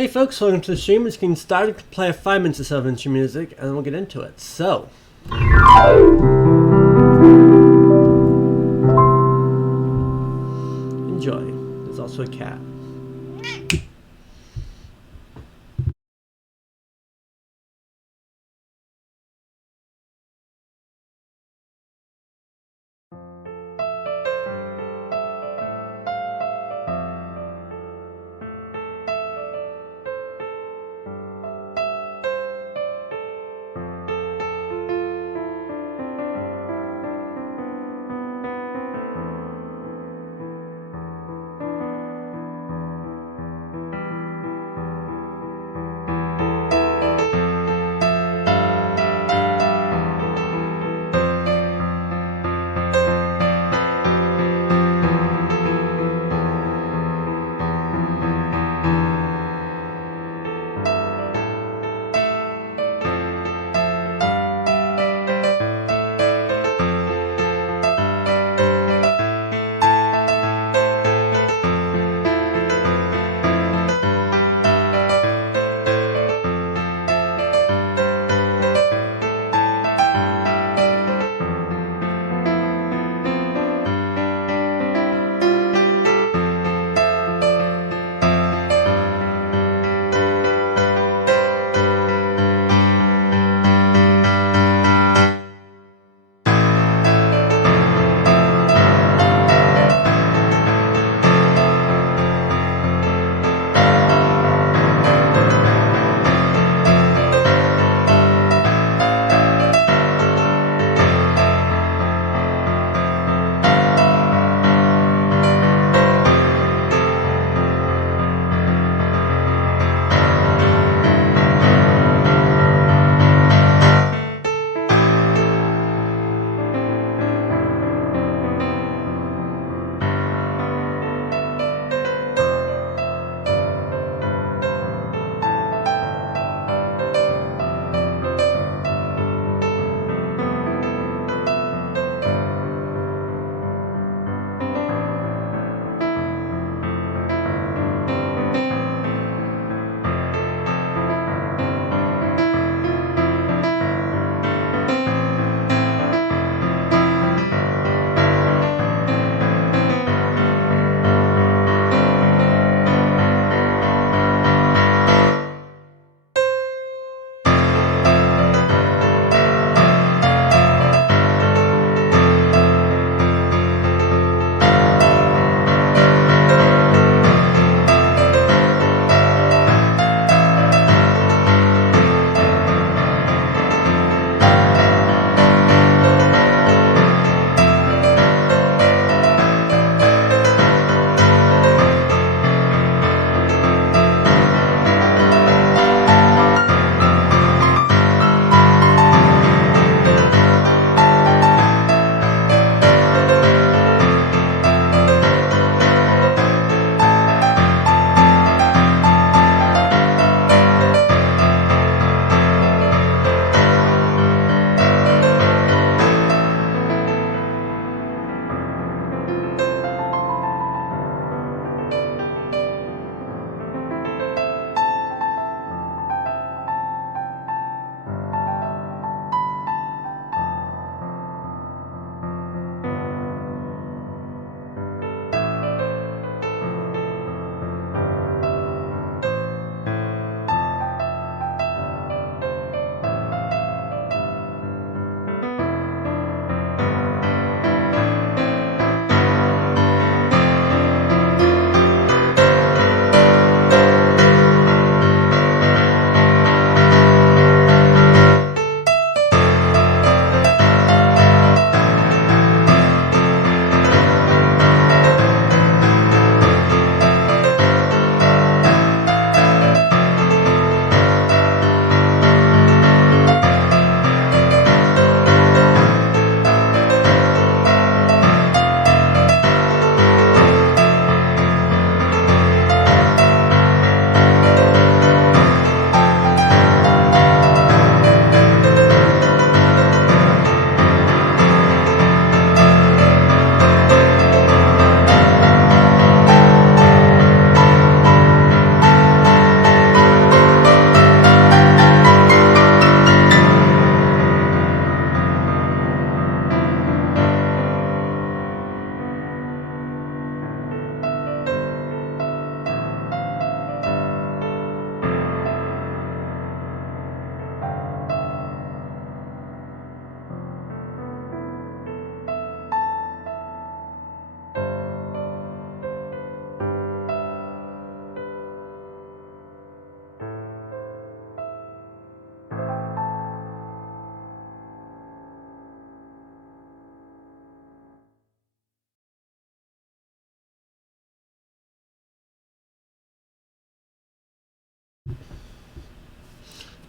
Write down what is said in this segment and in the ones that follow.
Hey folks, welcome to the stream. We're just getting started. Play a 5 minutes of self-intro music and then we'll get into it. So, enjoy. There's also a cat.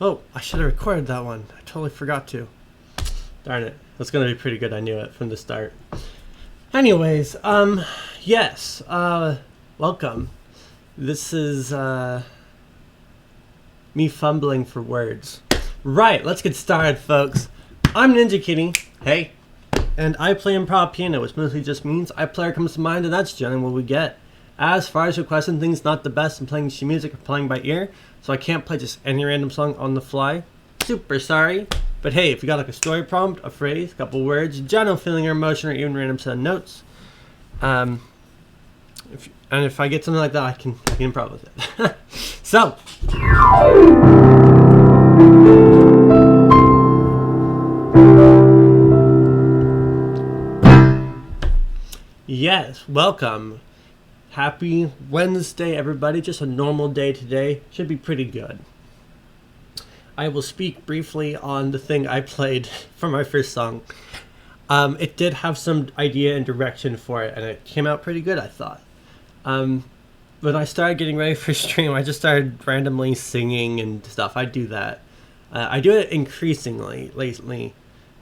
Oh, I should have recorded that one. I totally forgot to. Darn it. That's going to be pretty good. I knew it from the start. Anyways, yes. Welcome. This is, me fumbling for words. Right, let's get started, folks. I'm Ninja Kitty. Hey. And I play improv piano, which mostly just means I player comes to mind, and that's generally what we get. As far as requesting things not the best in playing sheet music or playing by ear, so I can't play just any random song on the fly. Super sorry. But hey, if you got like a story prompt, a phrase, a couple words, general feeling or emotion, or even random set of notes, if I get something like that, I can improv with it. So. Yes, welcome. Happy Wednesday, everybody. Just a normal day today. Should be pretty good. I will speak briefly on the thing I played for my first song. It did have some idea and direction for it, and it came out pretty good, I thought. When I started getting ready for stream, I just started randomly singing and stuff. I do that. I do it increasingly lately.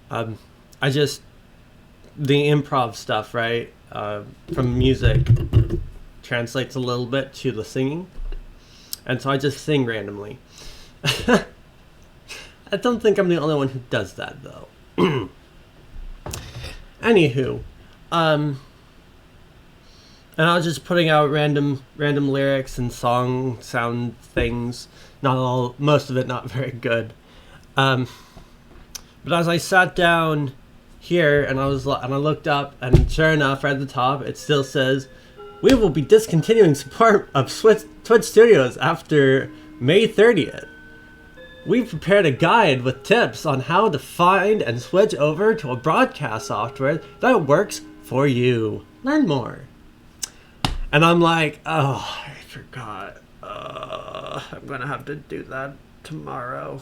The improv stuff, right, from music translates a little bit to the singing. And so I just sing randomly. I don't think I'm the only one who does that, though. Anywho, and I was just putting out random lyrics and song sound things. Most of it not very good. But as I sat down here and I looked up, and sure enough, right at the top, it still says, "We will be discontinuing support of Twitch Studios after May 30th. We've prepared a guide with tips on how to find and switch over to a broadcast software that works for you. Learn more." And I'm like, oh, I forgot. I'm gonna have to do that tomorrow.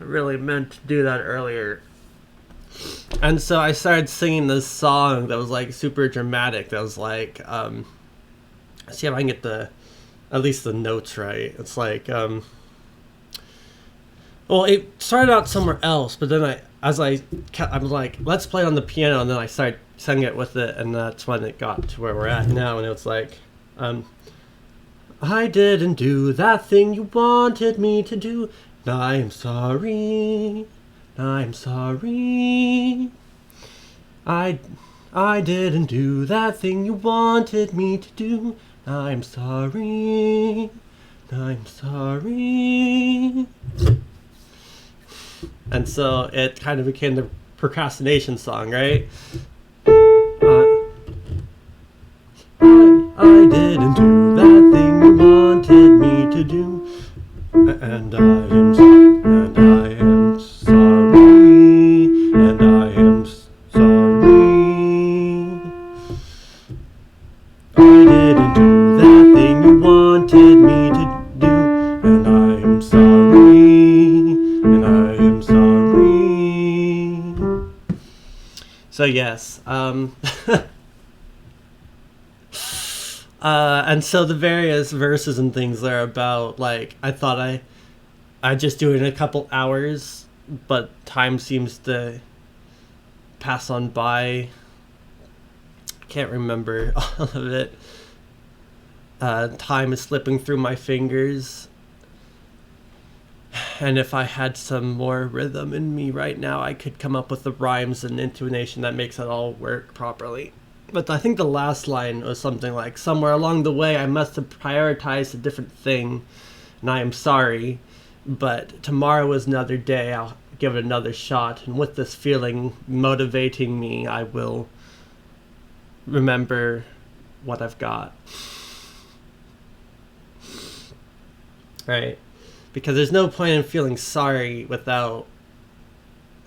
I really meant to do that earlier. And so I started singing this song that was like super dramatic. That was like, see if I can get at least the notes right. It's like, well, it started out somewhere else, but then I was like, let's play on the piano, and then I started singing it with it, and that's when it got to where we're at now, and it was like, I didn't do that thing you wanted me to do. I'm sorry. I'm sorry. I didn't do that thing you wanted me to do. I'm sorry. I'm sorry. And so it kind of became the procrastination song, right? I didn't do that thing you wanted me to do. And I am sorry. And I am sorry. I didn't do that thing you wanted me to do. And I am sorry. And I am sorry. So yes, and so the various verses and things are about, like, I thought I'd just do it in a couple hours, but time seems to pass on by. Can't remember all of it. Time is slipping through my fingers. And if I had some more rhythm in me right now, I could come up with the rhymes and intonation that makes it all work properly. But I think the last line was something like, somewhere along the way I must have prioritized a different thing, and I am sorry, but tomorrow is another day. I'll give it another shot, and with this feeling motivating me, I will remember what I've got. Right? Because there's no point in feeling sorry without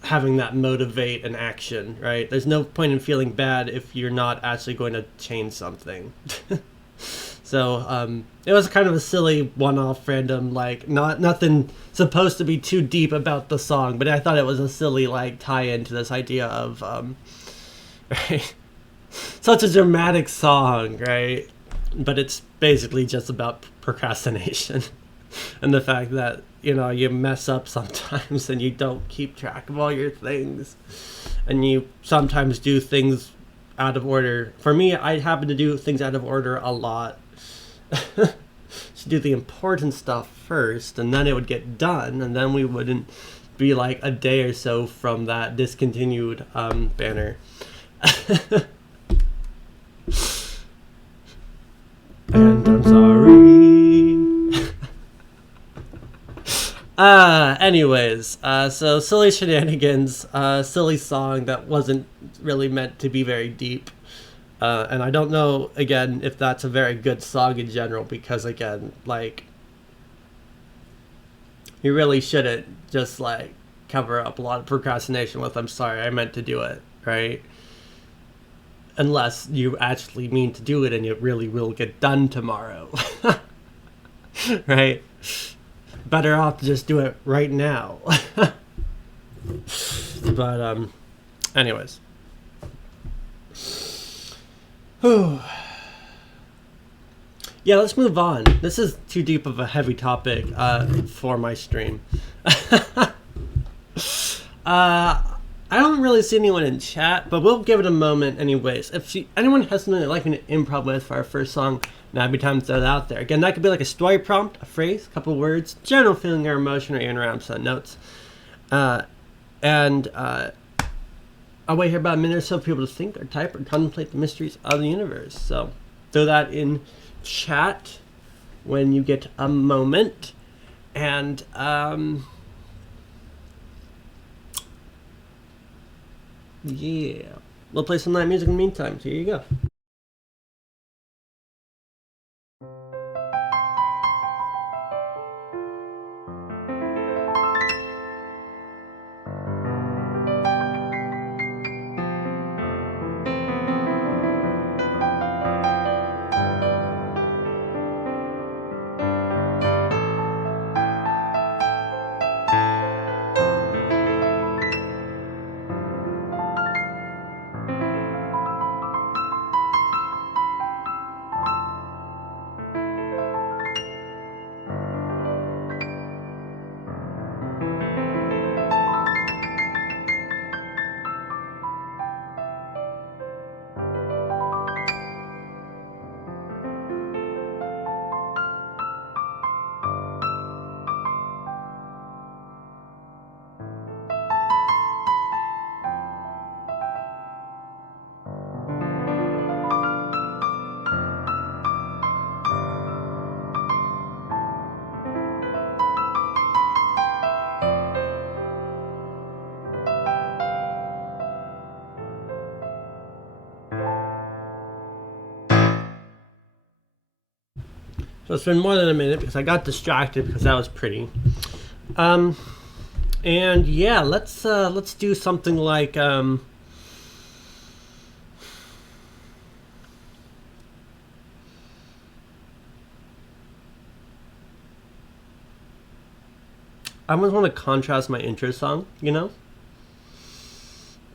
having that motivate an action, right? There's no point in feeling bad if you're not actually going to change something. So it was kind of a silly one-off random, like, nothing supposed to be too deep about the song, but I thought it was a silly, like, tie-in to this idea of right? Such a dramatic song, right? But it's basically just about procrastination. And the fact that, you know, you mess up sometimes and you don't keep track of all your things, and you sometimes do things out of order. For me, I happen to do things out of order a lot. To do the important stuff first, and then it would get done, and then we wouldn't be like a day or so from that discontinued banner. And I'm sorry. Anyways, so silly shenanigans, silly song that wasn't really meant to be very deep. And I don't know, again, if that's a very good song in general, because, again, like, you really shouldn't just, like, cover up a lot of procrastination with, I'm sorry, I meant to do it, right? Unless you actually mean to do it and it really will get done tomorrow. Right? Better off to just do it right now. But, anyways. Yeah, let's move on. This is too deep of a heavy topic for my stream. I don't really see anyone in chat, but we'll give it a moment anyways. If anyone has something they'd like me to improv with for our first song, now would be time to throw that out there. Again, that could be like a story prompt, a phrase, a couple words, general feeling or emotion, or even around some notes. I'll wait here about a minute or so for people to think or type or contemplate the mysteries of the universe. So throw that in chat when you get a moment. And yeah, we'll play some light music in the meantime. So here you go. So it's been more than a minute because I got distracted because that was pretty. And yeah, let's do something like I almost want to contrast my intro song, you know?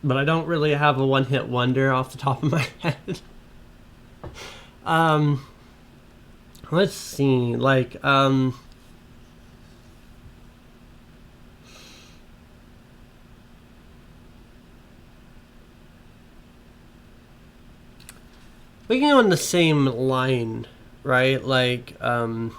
But I don't really have a one-hit wonder off the top of my head. Let's see, like, we can go in the same line, right? Man,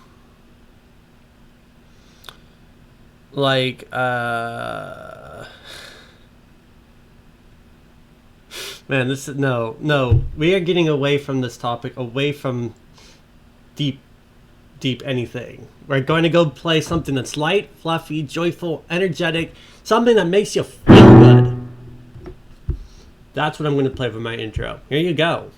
this is no. We are getting away from this topic, away from deep anything. We're going to go play something that's light, fluffy, joyful, energetic, something that makes you feel good. That's what I'm going to play for my intro. Here you go.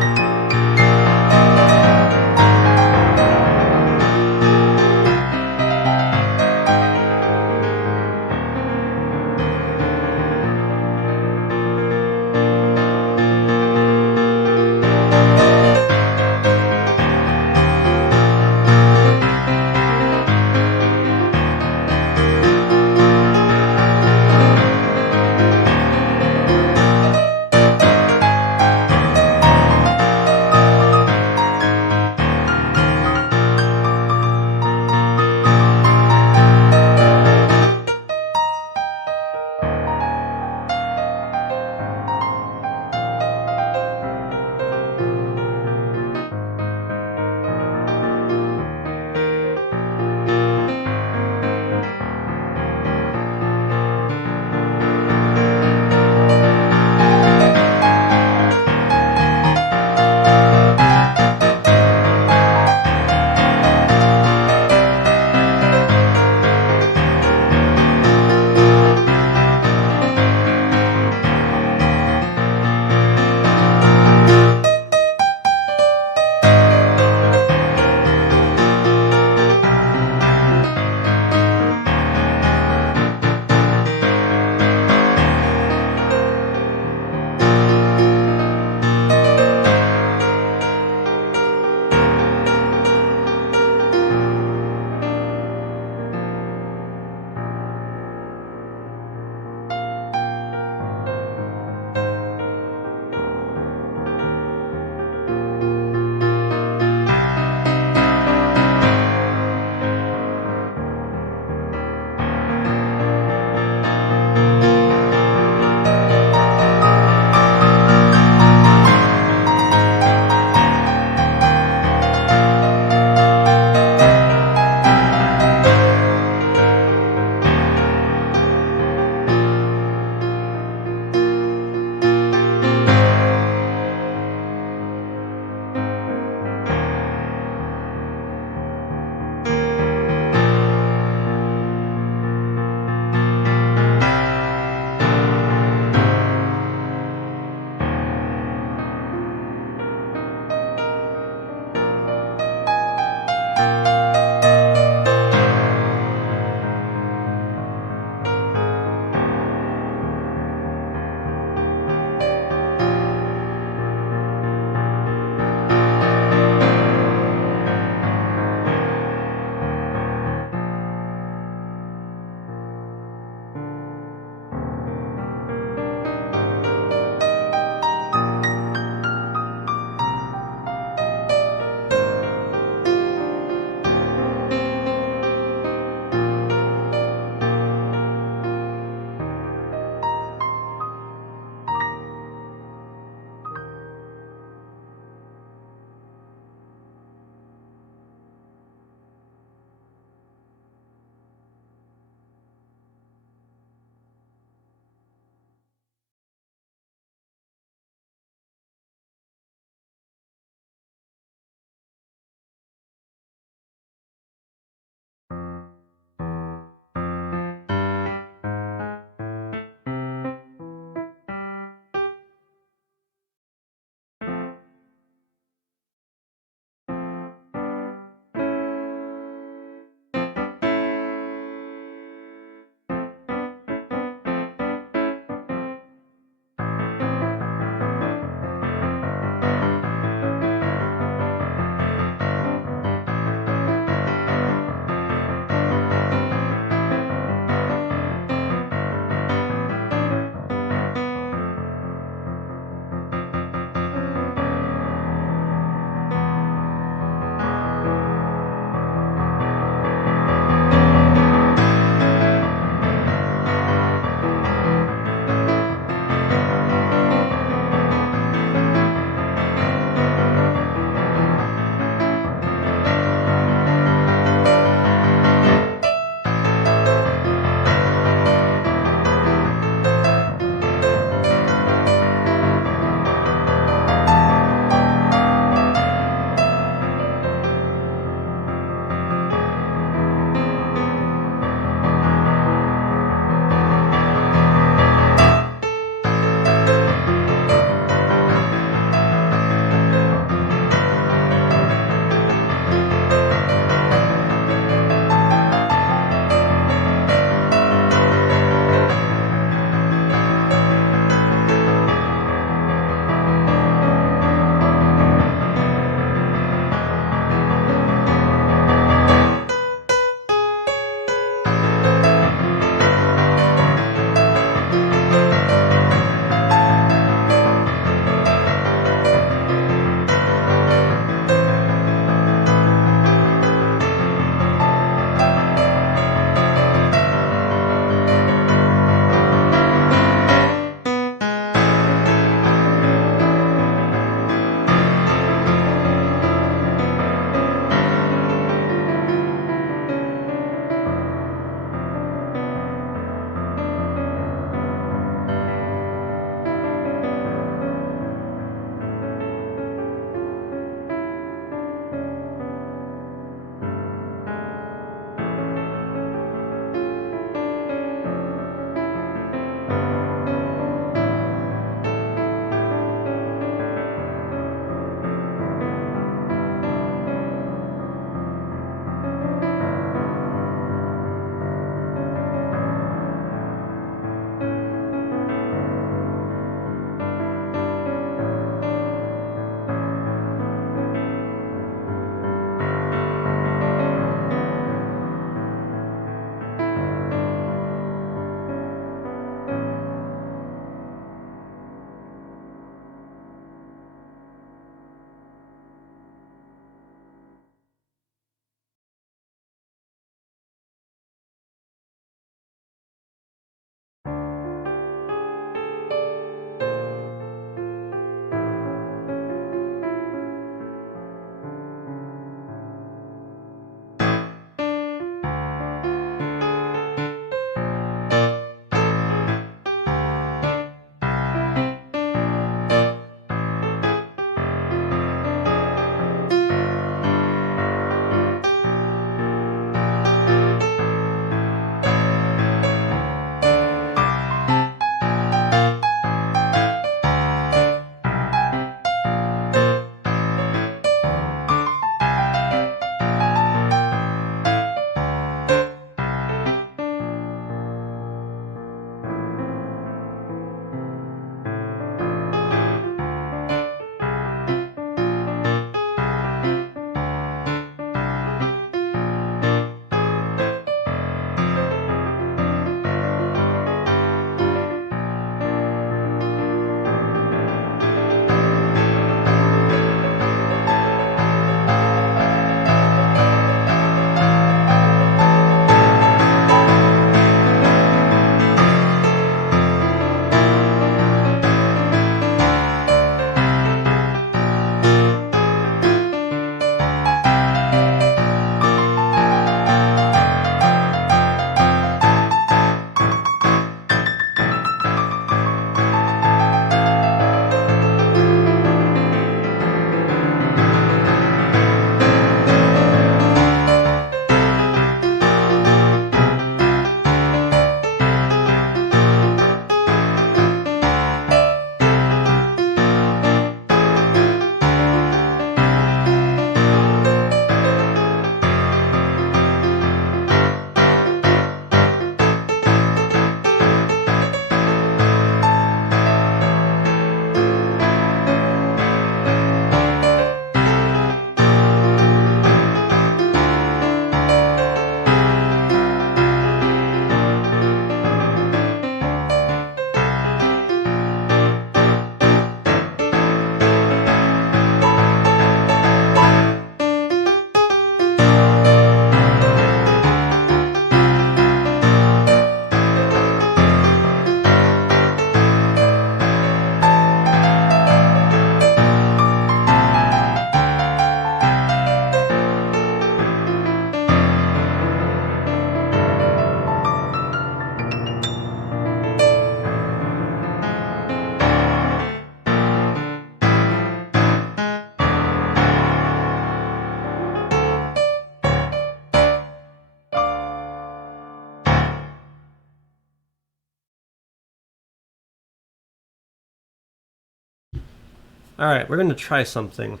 All right, we're going to try something.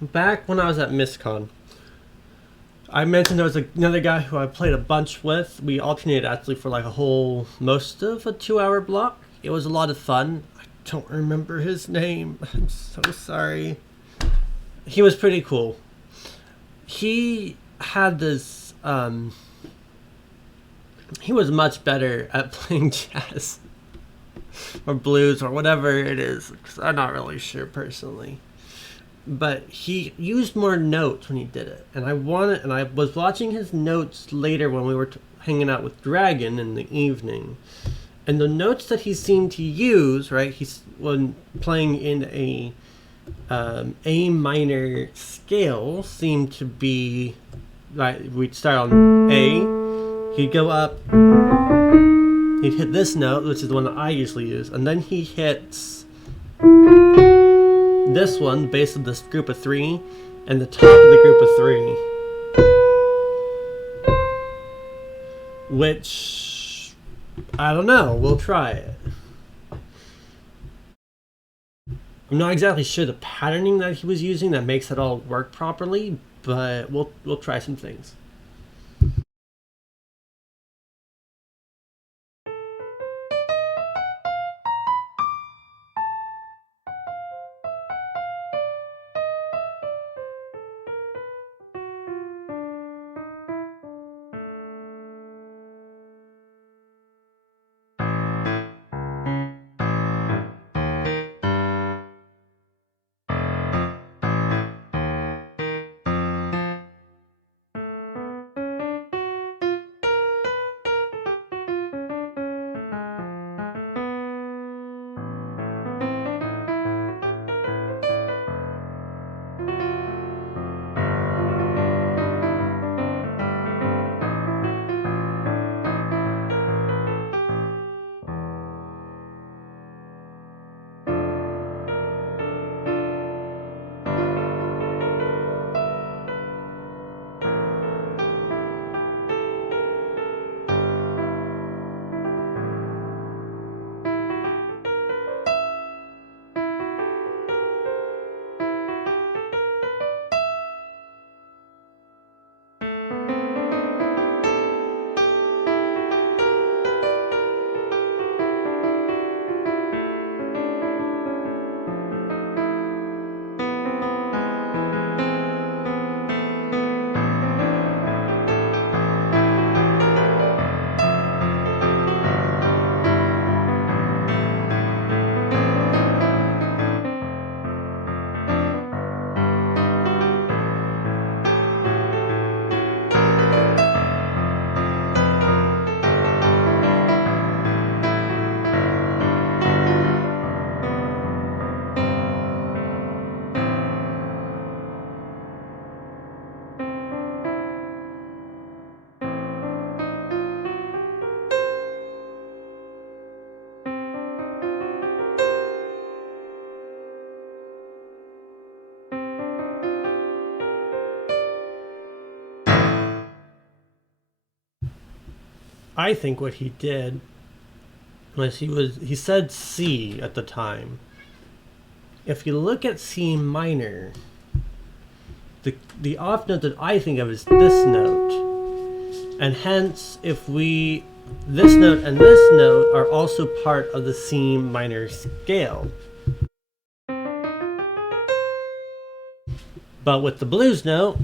Back when I was at MissCon, I mentioned there was another guy who I played a bunch with. We alternated actually for like most of a 2 hour block. It was a lot of fun. I don't remember his name. I'm so sorry. He was pretty cool. He had this, he was much better at playing jazz or blues or whatever it is. I'm not really sure personally. But he used more notes when he did it, and I was watching his notes later when we were hanging out with Dragon in the evening, and the notes that he seemed to use, right? He's when playing in a minor scale, seemed to be right. We'd start on A, he'd go up, he'd hit this note, which is the one that I usually use, and then he hits this one, base of this group of three, and the top of the group of three. Which, I don't know, we'll try it. I'm not exactly sure the patterning that he was using that makes it all work properly, but we'll try some things. I think what he did was he said C at the time. If you look at C minor, the off note that I think of is this note, and hence this note and this note are also part of the C minor scale. But with the blues note,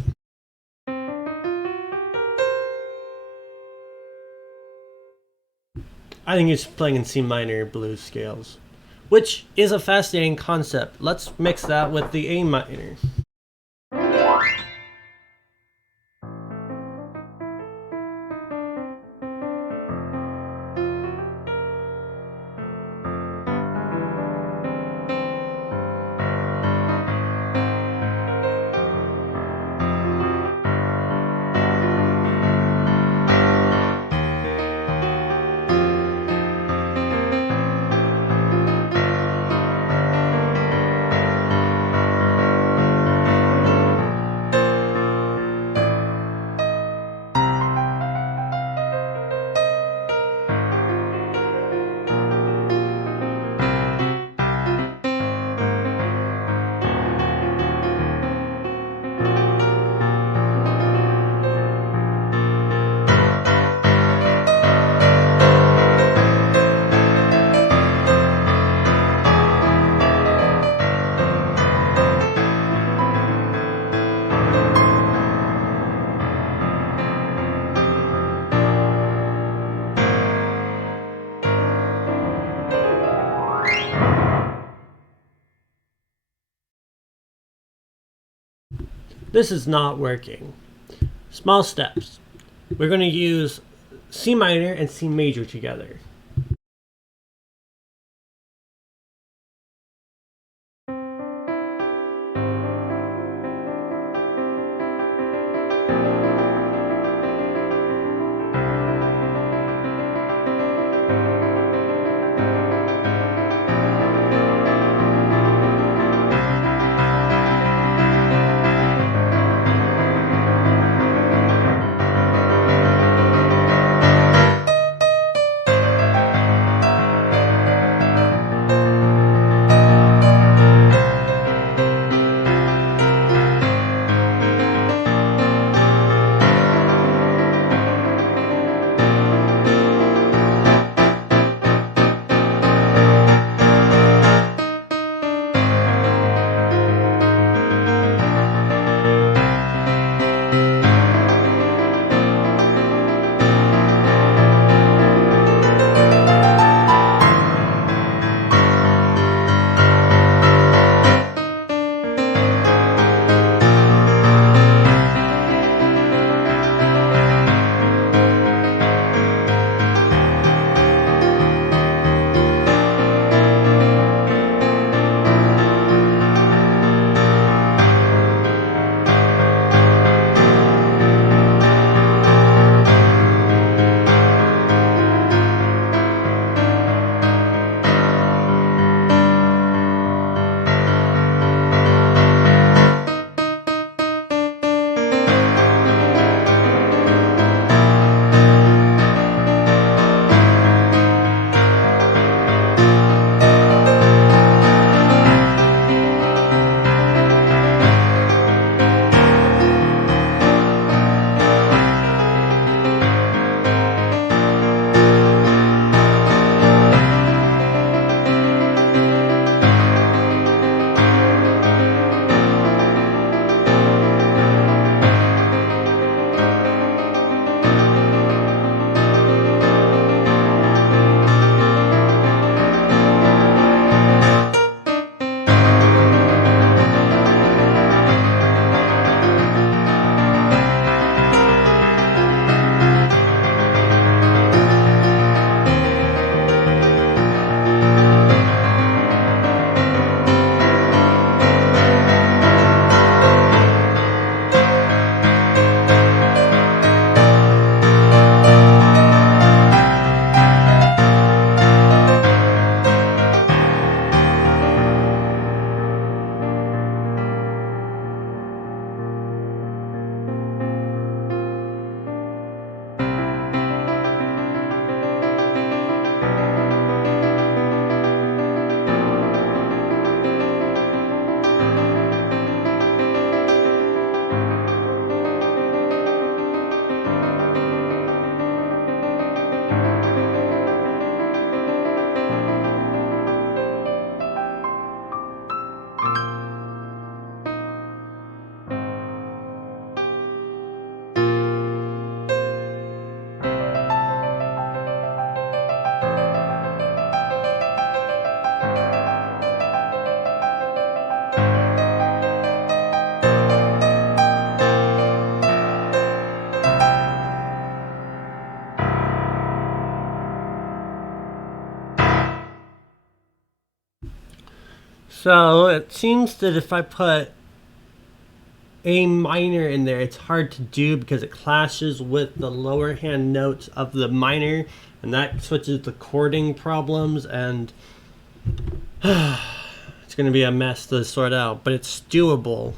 I think he's playing in C minor blues scales, which is a fascinating concept. Let's mix that with the A minor. This is not working. Small steps. We're going to use C minor and C major together. So it seems that if I put A minor in there, it's hard to do because it clashes with the lower hand notes of the minor, and that switches the chording problems, and it's going to be a mess to sort out, but it's doable.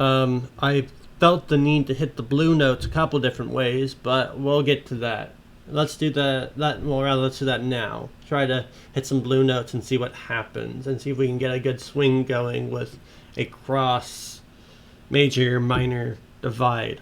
I felt the need to hit the blue notes a couple different ways, but we'll get to that. Let's do let's do that now. Try to hit some blue notes and see what happens, and see if we can get a good swing going with a cross major minor divide.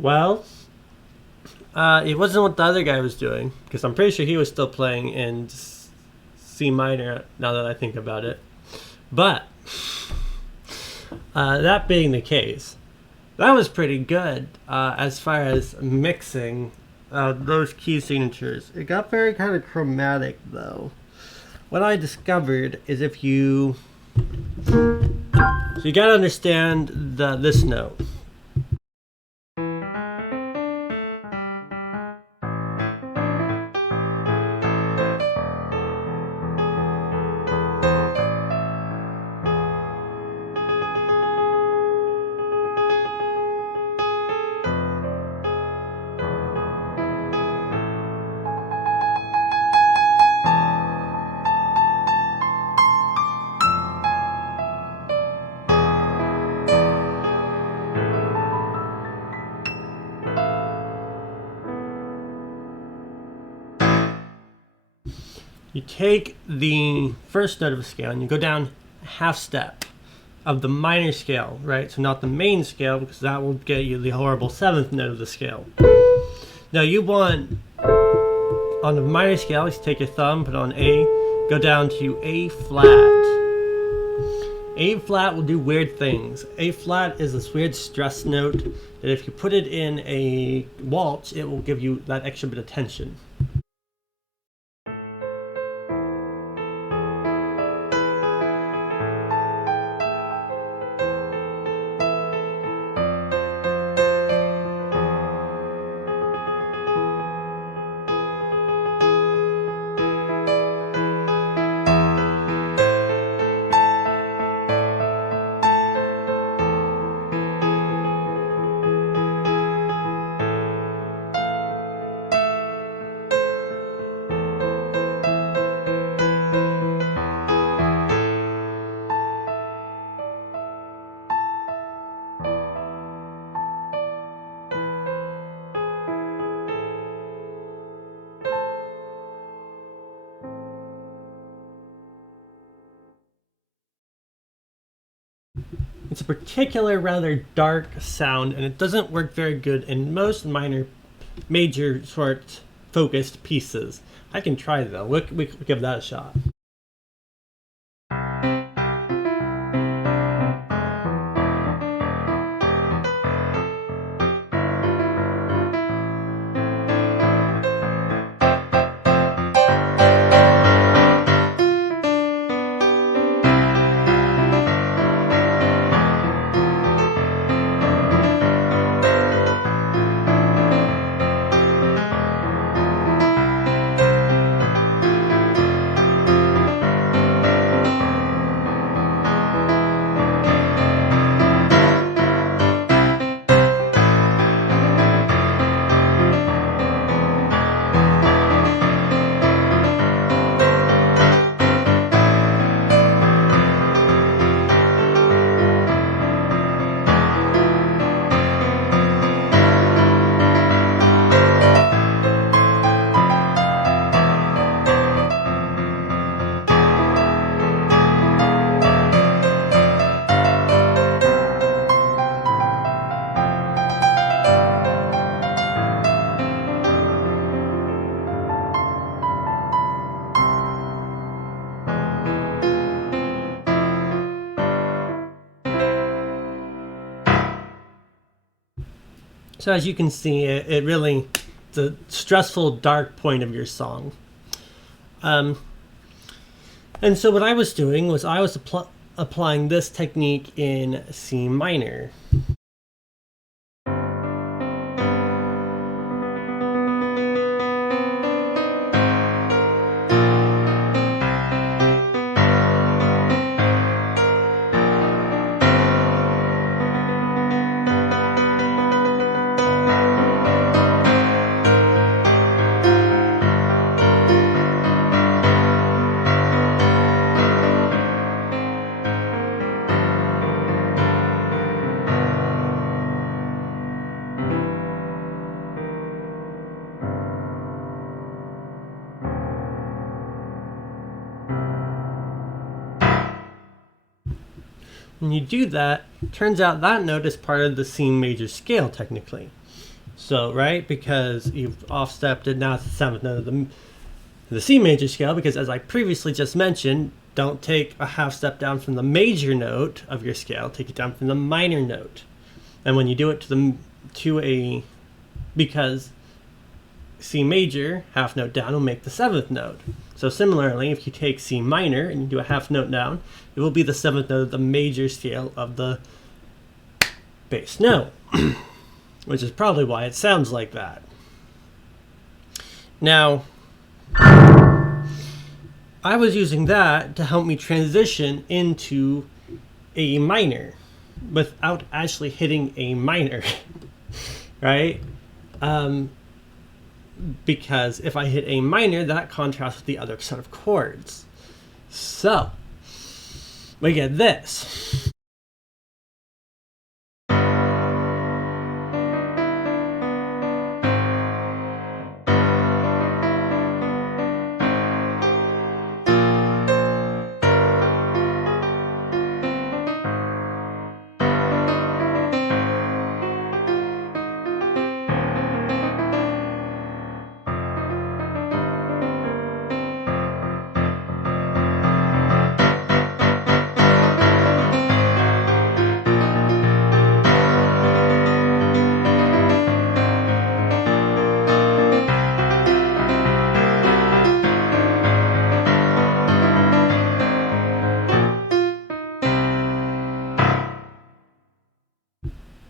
Well, it wasn't what the other guy was doing, because I'm pretty sure he was still playing in C minor, now that I think about it. But, that being the case, that was pretty good as far as mixing those key signatures. It got very kind of chromatic, though. What I discovered is if you... So you gotta understand this note. You take the first note of a scale and you go down half step of the minor scale, right? So not the main scale, because that will get you the horrible seventh note of the scale. Now you want, on the minor scale, you take your thumb, put on A, go down to A flat. A flat will do weird things. A flat is this weird stress note that if you put it in a waltz, it will give you that extra bit of tension. It's a particular rather dark sound, and it doesn't work very good in most major sort focused pieces. I can try though. We give that a shot. So as you can see, it really, it's a stressful, dark point of your song. And so what I was doing was I was applying this technique in C minor. When you do that, turns out that note is part of the C major scale technically. So, right, because you've off-stepped it, now it's the 7th note of the C major scale, because as I previously just mentioned, don't take a half step down from the major note of your scale, take it down from the minor note. And when you do it because C major, half note down, will make the 7th note. So similarly, if you take C minor and you do a half note down, it will be the 7th note of the major scale of the bass note, which is probably why it sounds like that. Now, I was using that to help me transition into A minor without actually hitting A minor, right? Because if I hit A minor, that contrasts with the other set of chords. So, we get this.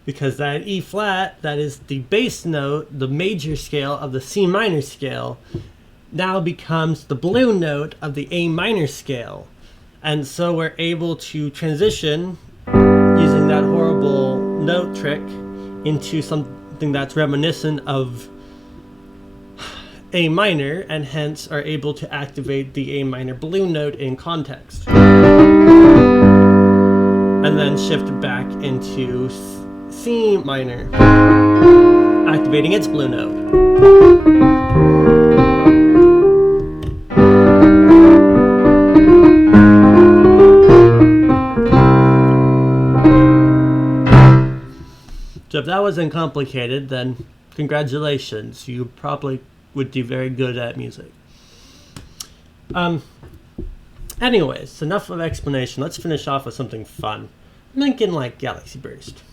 Because that E flat, that is the bass note, the major scale of the C minor scale, now becomes the blue note of the A minor scale. And so we're able to transition using that horrible note trick into something that's reminiscent of A minor, and hence are able to activate the A minor blue note in context. And then shift back into C minor, activating its blue note. So if that wasn't complicated, then congratulations. You probably would do very good at music. Anyways, enough of explanation. Let's finish off with something fun. I'm thinking like Galaxy Burst.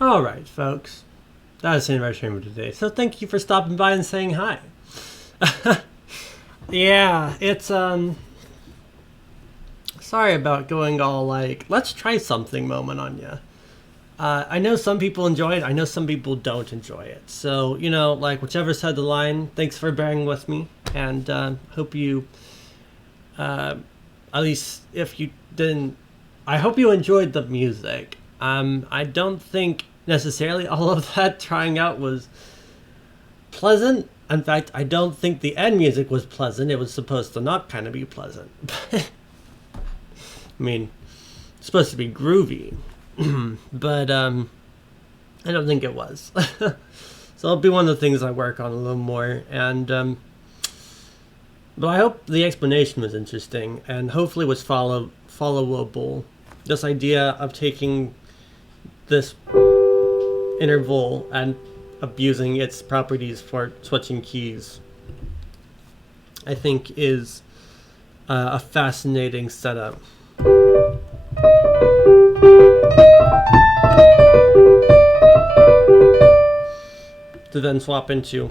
All right, folks. That is the end of our stream today. So thank you for stopping by and saying hi. Yeah, it's sorry about going all like, let's try something moment on you. I know some people enjoy it. I know some people don't enjoy it. So, like whichever side of the line, thanks for bearing with me. And hope you, at least if you didn't, I hope you enjoyed the music. I don't think necessarily all of that trying out was pleasant. In fact, I don't think the end music was pleasant. It was supposed to not kind of be pleasant. I mean, it's supposed to be groovy, but I don't think it was. So it'll be one of the things I work on a little more. And but I hope the explanation was interesting and hopefully was followable. This idea of taking this interval and abusing its properties for switching keys, I think, is a fascinating setup. To then swap into.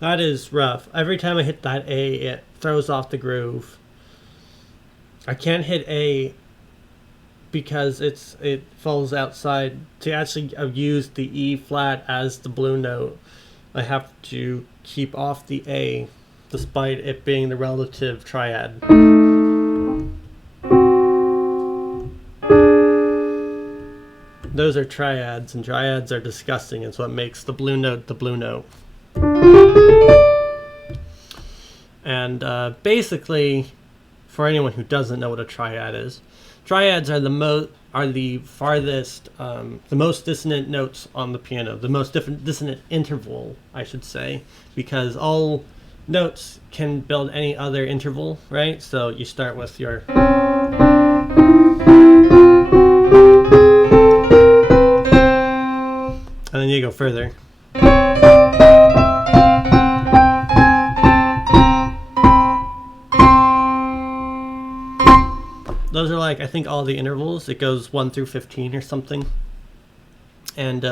That is rough. Every time I hit that A, it throws off the groove. I can't hit A because it falls outside. To actually use the E flat as the blue note, I have to keep off the A, despite it being the relative triad. Those are triads, and triads are disgusting. It's what makes the blue note the blue note. And basically, for anyone who doesn't know what a triad is, triads are the farthest, the most dissonant notes on the piano, the most dissonant interval, I should say, because all notes can build any other interval, right? So you start with your, and then you go further. Those are like, I think, all the intervals. It goes 1 through 15 or something. And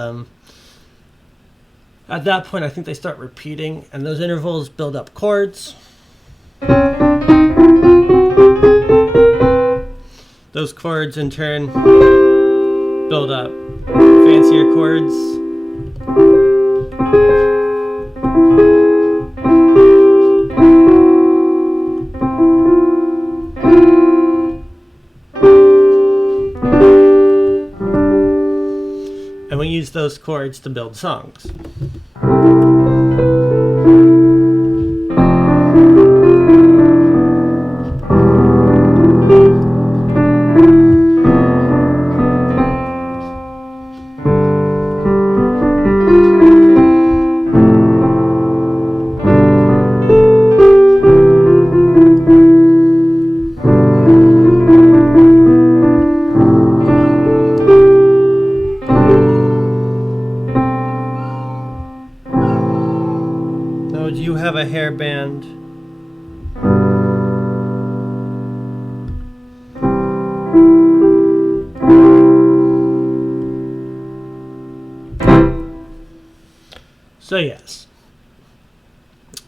at that point, I think they start repeating, and those intervals build up chords. Those chords, in turn, build up fancier chords. And we use those chords to build songs. You have a hairband. So yes,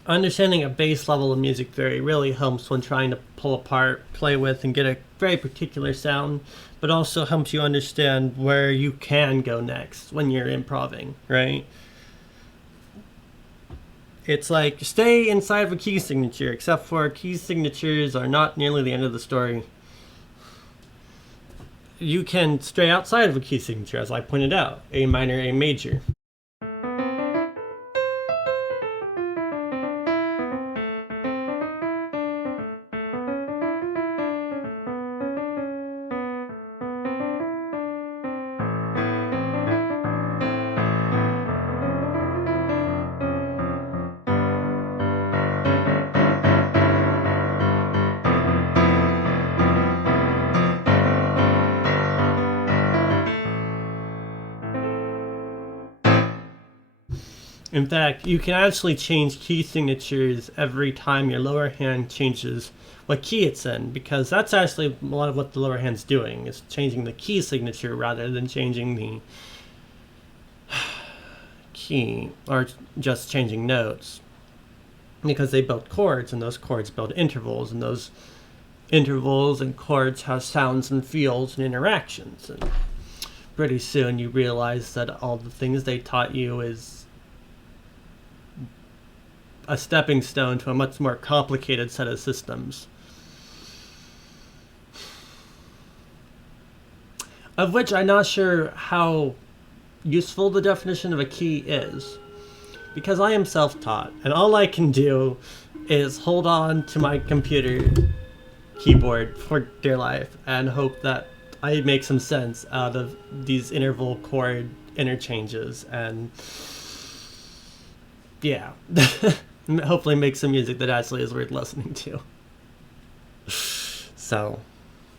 understanding a base level of music theory really helps when trying to pull apart, play with, and get a very particular sound, but also helps you understand where you can go next when you're improvising, right? It's like, stay inside of a key signature, except for key signatures are not nearly the end of the story. you can stray outside of a key signature, as I pointed out, A minor, A major. In fact, you can actually change key signatures every time your lower hand changes what key it's in, because that's actually a lot of what the lower hand's doing, is changing the key signature rather than changing the key, or just changing notes. Because they build chords, and those chords build intervals, and those intervals and chords have sounds and feels and interactions. And pretty soon you realize that all the things they taught you is a stepping stone to a much more complicated set of systems, of which I'm not sure how useful the definition of a key is, because I am self-taught, and all I can do is hold on to my computer keyboard for dear life and hope that I make some sense out of these interval chord interchanges, and yeah. Hopefully make some music that actually is worth listening to. So,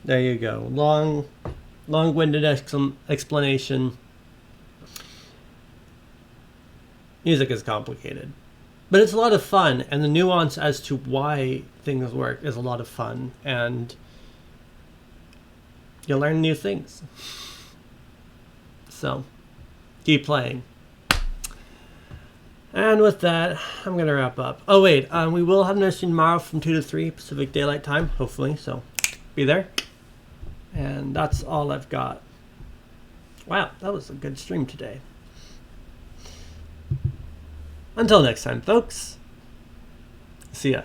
there you go. Long-winded explanation. Music is complicated, but it's a lot of fun, and the nuance as to why things work is a lot of fun, and you'll learn new things. So, keep playing. And with that, I'm going to wrap up. Oh, wait. We will have nursery tomorrow from 2 to 3 Pacific Daylight Time, hopefully. So, be there. And that's all I've got. Wow, that was a good stream today. Until next time, folks. See ya.